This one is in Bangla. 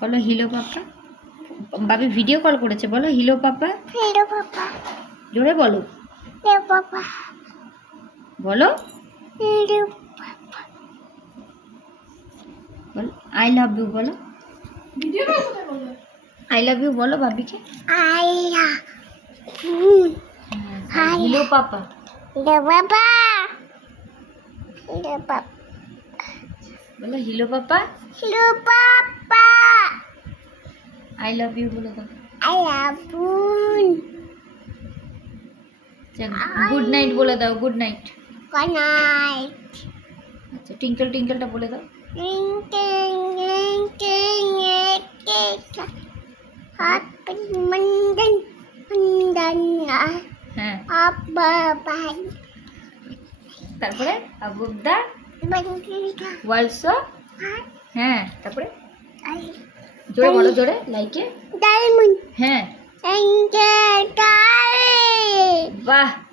বলো হিলো পাপা। বাবি ভিডিও কল করেছে, বলো হিলো পাপা। Hello papa. জোরে বলো। Hello papa. বলো। হিলো বলো আই লাভ ইউ বলো। ভিডিও কল কোথায় বলবে? আই লাভ ইউ বলো বাবিকে। I love you. Hello papa. Hello papa. Hello papa. বলো hello papa. Hello papa. I love you বলো তো। I love you. Good night বলে দাও, গুড নাইট। Good night. আচ্ছা টিঙ্কল টিঙ্কলটা বলে দাও। Happy Monday, হ্যাঁ Monday, তারপরে আবুব দা ওয়ালসো। হ্যাঁ তারপরে জোরে বলো, জোরে লাইকে। Diamond, হ্যাঁ and বাহ।